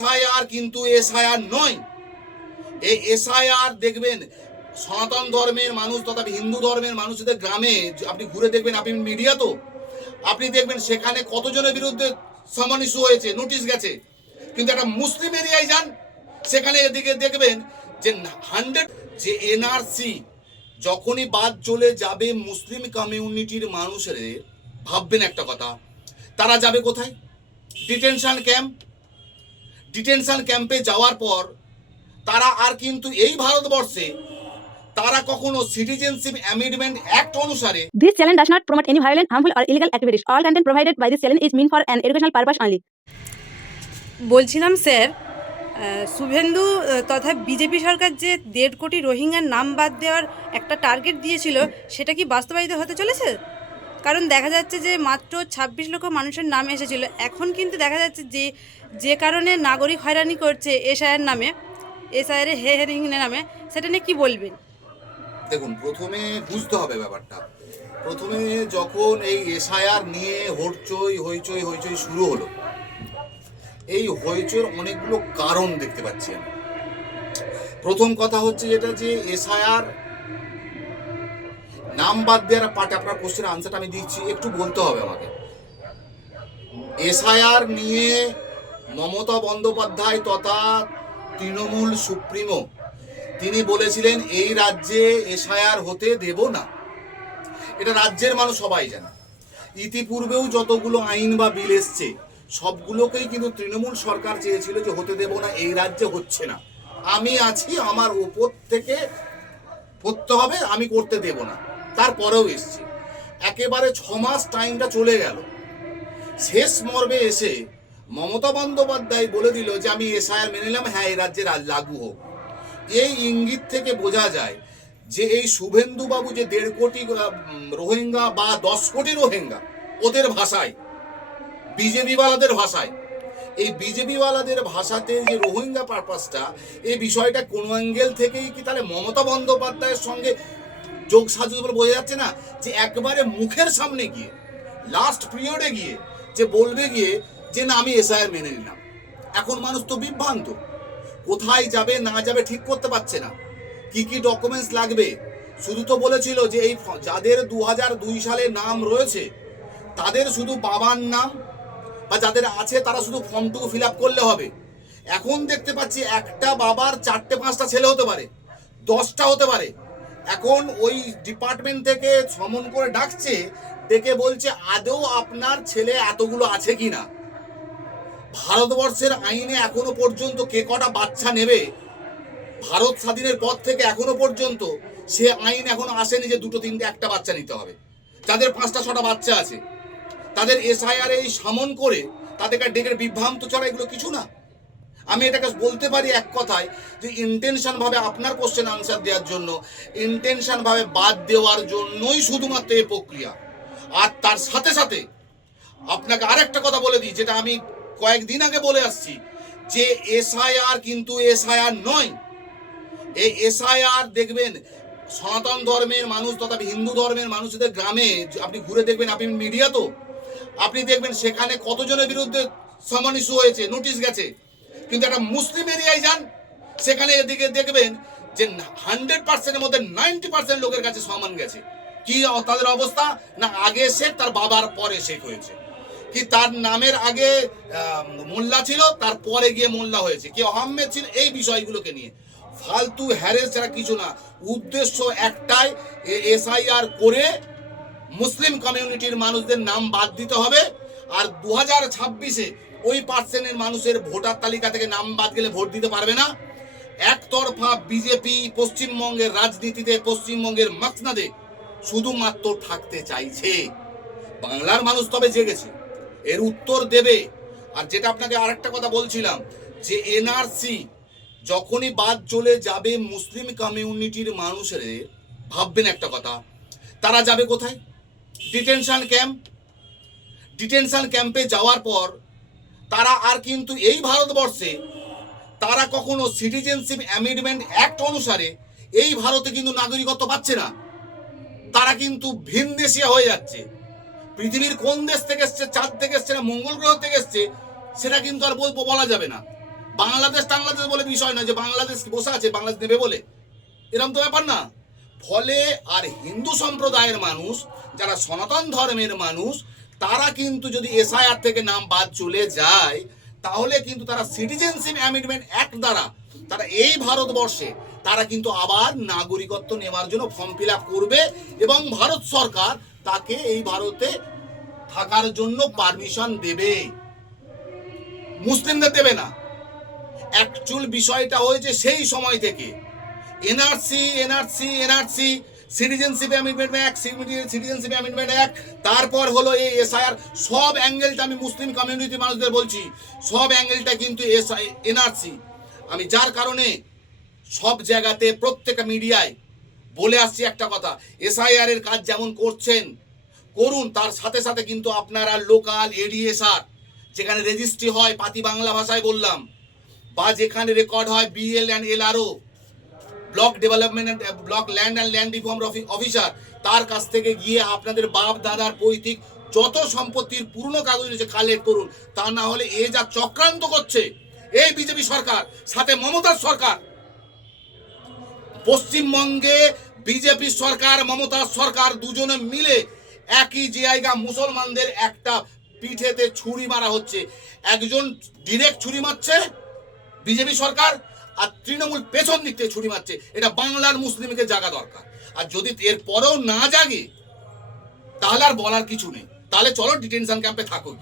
SIR কিন্তু SIR নয়। এই এসআইআর দেখবেন সনাতন ধর্মের মানুষ তথা হিন্দু ধর্মের মানুষদের গ্রামে আপনি ঘুরে দেখবেন, আপনি মিডিয়া তো আপনি দেখবেন সেখানে কতজনের বিরুদ্ধে সামান ইস্যু হয়েছে, নোটিশ গেছে। কিন্তু একটা মুসলিম এরিয়ায় যান, সেখানে এদিকে দেখবেন যে 100 যে এনআরসি যখনই বাদ চলে যাবে মুসলিম কমিউনিটির মানুষের, ভাববেন একটা কথা, তারা যাবে কোথায়? Detention camp. ডিটেনশন ক্যাম্পে যাওয়ার পর তারা আর কিন্তু এই ভারতবর্ষে তারা কখনো সিটিজেনশিপ অ্যামেন্ডমেন্ট অ্যাক্ট অনুসারে This channel does not promote any violent, harmful or illegal activities. All content provided by this channel is meant for an educational purpose only. বলছিলাম স্যার, শুভেন্দু তথা বিজেপি সরকার যে 1.5 কোটি রোহিঙ্গার নাম বাদ দেওয়ার একটা টার্গেট দিয়েছিল, সেটা কি বাস্তবায়িত হতে চলেছে? কারণ দেখা যাচ্ছে যে মাত্র 26 লক্ষ মানুষের নাম এসেছিল। এখন কিন্তু দেখা যাচ্ছে যে কারণে নাগরিক হয়রানি করছে এসআইআর নামে, এসআইআর হেয়ারিং নামে, সেটা নিয়ে কী বলবেন? দেখুন, প্রথমে বুঝতে হবে ব্যাপারটা। প্রথমে যখন এই এসআইআর নিয়ে হইচই শুরু হলো, এই হইচইয়ের অনেকগুলো কারণ দেখতে পাচ্ছি আমি। প্রথম কথা হচ্ছে যেটা যে এসআইআর নাম বাদ দেওয়ার পার্টে আপনার কোশ্চেনের আনসারটা আমি দিচ্ছি, একটু বলতে হবে আমাকে। এসআইআর নিয়ে মমতা বন্দ্যোপাধ্যায় তথা তৃণমূল সুপ্রিমো তিনি বলেছিলেন এই রাজ্যে এসআইআর হতে দেব না। এটা রাজ্যের মানুষ সবাই জানে। ইতিপূর্বেও যতগুলো আইন বা বিল এসছে সবগুলোকেই কিন্তু তৃণমূল সরকার চেয়েছিল যে হতে দেব না, এই রাজ্যে হচ্ছে না, আমি আছি, আমার ওপর থেকে করতে হবে, আমি করতে দেব না। তারপরেও এসছে, একেবারে 6 মাস টাইমটা চলে গেল। শেষ মর্মে এসে মমতা বন্দ্যোপাধ্যায় বলে দিল যে আমি এসআইআর মেনে নিলাম, হ্যাঁ এই রাজ্যে লাগু হোক। এই ইঙ্গিত থেকে বোঝা যায় যে এই শুভেন্দু বাবু যে 1.5 কোটি রোহিঙ্গা বা 10 কোটি রোহিঙ্গা, ওদের ভাষায়, বিজেপিওয়ালাদের ভাষায়, এই বিজেপিওয়ালাদের ভাষাতে যে রোহিঙ্গা পারপাসটা, এই বিষয়টা কোন অ্যাঙ্গেল থেকেই কি তাহলে মমতা বন্দ্যোপাধ্যায়ের সঙ্গে যোগ সাজু বলে বোঝা যাচ্ছে না? যে একবারে মুখের সামনে গিয়ে লাস্ট পিরিয়ডে গিয়ে যে বলবে গিয়ে যে না আমি এসআইআর মেনে নিলাম। এখন মানুষ তো বিভ্রান্ত, কোথায় যাবে না যাবে ঠিক করতে পারছে না, কি কি ডকুমেন্টস লাগবে। শুধু তো বলেছিল যে এই যাদের 2002 সালে নাম রয়েছে তাদের শুধু বাবার নাম বা যাদের আছে তারা শুধু ফর্মটুকু ফিল আপ করলে হবে। এখন দেখতে পাচ্ছি একটা বাবার 4-5টা ছেলে হতে পারে, 10টা হতে পারে। এখন ওই ডিপার্টমেন্ট থেকে সমন করে ডাকছে, ডেকে বলছে আদৌ আপনার ছেলে এতগুলো আছে কিনা। ভারতবর্ষের আইনে এখনো পর্যন্ত কে কটা বাচ্চা নেবে, ভারত স্বাধীনের পর থেকে এখনো পর্যন্ত সে আইন এখনো আসেনি যে 2-3 একটা বাচ্চা নিতে হবে। যাদের 5টা-6টা বাচ্চা আছে তাদের এসআইআর এই সামন করে তাদেরকে ডেকে বিভ্রান্ত ছড়া, এগুলো কিছু না। আমি এটাকে বলতে পারি এক কথায় যে ইন্টেনশন ভাবে আপনার কোশ্চেন আনসার দেওয়ার জন্য, ইন্টেনশন ভাবে বাদ দেওয়ার জন্যই শুধুমাত্র এই প্রক্রিয়া। আর তার সাথে সাথে আপনাকে আরেকটা কথা বলে দিই, যেটা আমি কয়েকদিন আগে বলে আসছি, যে এসআইআর কিন্তু এসআইআর নয়। এই এসআইআর দেখবেন সনাতন ধর্মের মানুষ তথা হিন্দু ধর্মের মানুষদের গ্রামে আপনি ঘুরে দেখবেন, আপনি মিডিয়া তো আপনি দেখবেন সেখানে কতজনের বিরুদ্ধে সামান ইস্যু হয়েছে, নোটিশ গেছে। কিন্তু একটা মুসলিম এরিয়ায় যান, সেখানে এদিকে দেখবেন যে 100%-এর মধ্যে 90% লোকের কাছে সামান গেছে। কি তাদের অবস্থা না, আগে শেখ তার বাবার পরে শেখ হয়েছে, কি তার নামের আগে মোল্লা ছিল তার পরে গিয়ে মোল্লা হয়েছে, কি আহমেদ ছিল। এই বিষয়গুলোকে নিয়ে ফালতু হ্যারেস ছাড়া কিছু না। উদ্দেশ্য একটাই, এসআইআর করে মুসলিম কমিউনিটির মানুষদের নাম বাদ দিতে হবে। আর 2026-এ ওই পার্সেন্টের মানুষের ভোটার তালিকা থেকে নাম বাদ গেলে ভোট দিতে পারবে না। একতরফা বিজেপি পশ্চিমবঙ্গের রাজনীতিতে, পশ্চিমবঙ্গের মসনদে শুধুমাত্র থাকতে চাইছে। বাংলার মানুষ তবে জেগেছে, এর উত্তর দেবে। আর যেটা আপনাকে আরেকটা কথা বলছিলাম, যে এনআরসি যখনই বাদ চলে যাবে মুসলিম কমিউনিটির মানুষের, ভাববেন একটা কথা, তারা যাবে কোথায়? Detention camp. ডিটেনশন ক্যাম্পে যাওয়ার পর তারা আর কিন্তু এই ভারতবর্ষে তারা কখনো সিটিজেনশিপ অ্যামেন্ডমেন্ট অ্যাক্ট অনুসারে এই ভারতে কিন্তু নাগরিকত্ব পাচ্ছে না। তারা কিন্তু ভিনদেশিয়া হয়ে যাচ্ছে। পৃথিবীর কোন দেশ থেকে এসছে, চাঁদ থেকে এসছে না মঙ্গল গ্রহ থেকে এসছে, সেটা কিন্তু আর বলা যাবে না। বাংলাদেশ বলে বিষয় নয় যে বাংলাদেশ বসে আছে বাংলাদেশ নেবে বলে, এরকম তো ব্যাপার না। ফলে আর হিন্দু সম্প্রদায়ের মানুষ যারা সনাতন ধর্মের মানুষ তারা কিন্তু যদি এসআইআর থেকে নাম বাদ চলে যায় তাহলে কিন্তু তারা সিটিজেনশিপ অ্যামেন্ডমেন্ট অ্যাক্ট দ্বারা তারা এই ভারতবর্ষে তারা কিন্তু আবার নাগরিকত্ব নেওয়ার জন্য ফর্ম ফিল আপ করবে এবং ভারত সরকার তাকে এই ভারতে থাকার জন্য পারমিশন দেবে, মুসলিমদের দেবে না। অ্যাকচুয়াল বিষয়টা হয়েছে সেই সময় থেকে এনআরসি সিটিজেনশিপ অ্যামেন্ডমেন্ট অ্যাক্ট, তারপর হলো এই এসআইআর, সব অ্যাঙ্গেলটা আমি মুসলিম কমিউনিটির মানুষদের বলছি, সব অ্যাঙ্গেলটা কিন্তু এনআরসি। আমি যার কারণে সব জায়গাতে প্রত্যেকটা মিডিয়ায় বলে আসছি একটা কথা, এসআইআর এর কাজ যেমন করছেন করুন, তার সাথে সাথে কিন্তু আপনারা লোকাল এডিএসআর যেখানে রেজিস্ট্রি হয় পাতি বাংলা ভাষায় বললাম, বা যেখানে রেকর্ড হয় BL and LRO, block development block land and land reform officer, তার কাছ থেকে গিয়ে আপনাদের বাপ দাদার পৈতৃক যত সম্পত্তির পুরনো কাগজ রয়েছে কালেক্ট করুন। তা না হলে এ যা চক্রান্ত করছে এই বিজেপি সরকার সাথে মমতার সরকার, পশ্চিমবঙ্গে বিজেপি সরকার মমতার সরকার দুজনে মিলে একই জায়গা মুসলমানদের একটা পিঠেতে ছুরি মারা হচ্ছে, একজন ডিরেক্ট ছুরি মারছে বিজেপি সরকার আর তৃণমূল পেছন দিক থেকে ছুরি মারছে। এটা বাংলার মুসলিমকে জাগা দরকার, আর যদি এর পরেও না জাগে তাহলে আর বলার কিছু নেই, তাহলে চলো ডিটেনশন ক্যাম্পে থাকো।